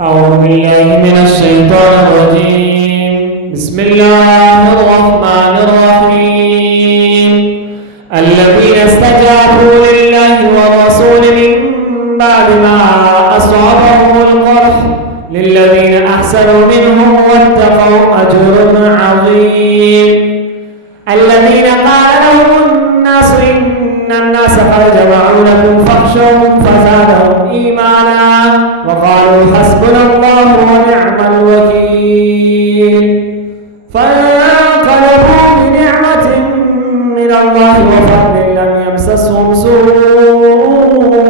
أعوذ بالله من الشيطان الرجيم. بسم الله الرحمن الرحيم. الذين استجابوا لله والرسول من بعد ما أصابهم القرح للذين أحسنوا منهم واتقوا أجر عظيم. الذين قال لهم الناس إن الناس قد جمعوا لكم فاخشوهم فزادهم إيمانا وقالوا حسبنا الله ونعم الوكيل. فانقلبوا بنعمة من الله وفضل لم يمسسهم سوء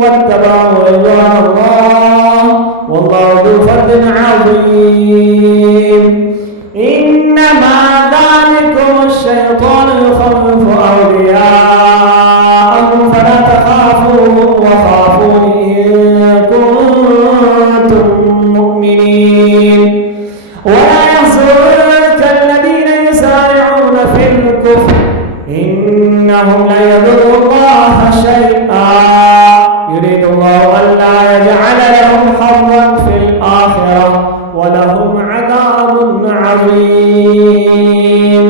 واتبعوا رضوان الله والله ذو فضل عظيم. إنما ذلكم الشيطان يخوف أولياءه فلا تخافوهم وخافون إن كنتم مؤمنين. ولا يحزنك الذين يسارعون في الكفر إنهم لن يضروا الله شيئا يريد الله ألا يجعل لهم حظا في الآخرة ولهم عذاب عظيم.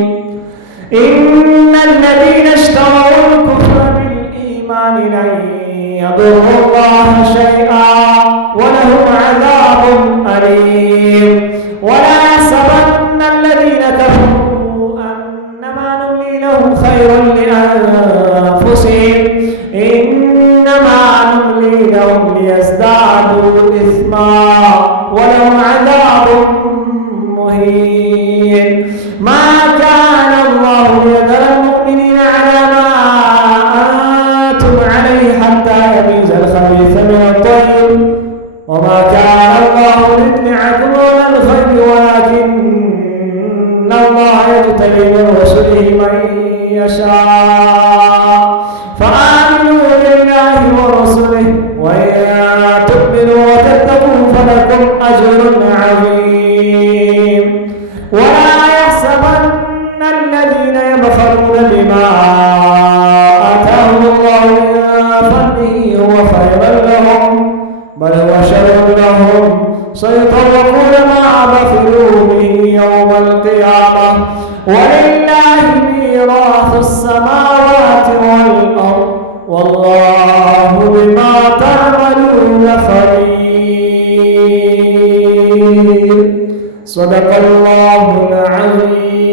إن الذين اشتروا الكفر بالإيمان لن يضروا الله شيئا ولهم عذاب أليم. ولا يحسبن الذين كفروا أنما نملي لهم خير لأنفسهم إنما نملي لهم ليزدادوا إثما ولهم عذاب مهين. ما كان الله ليذر المؤمنين على ما أنتم عليه حتى يميز الخبيث من الطيب وما كان الله ليطلعكم على الغيب ولكن الله يجتبي من رسله من يشاء. فآمنوا بالله ورسله وإن تؤمنوا وتتقوا فلكم أجر عظيم. ولا يحسبن الذين يبخلون بما آتاهم الله من فضله هو خيرا لهم بل هو شر لهم سيطوقون ما بخلوا به يوم القيامة ولله ميراث السماوات والأرض والله بما تعملون خبير. صدق الله العظيم.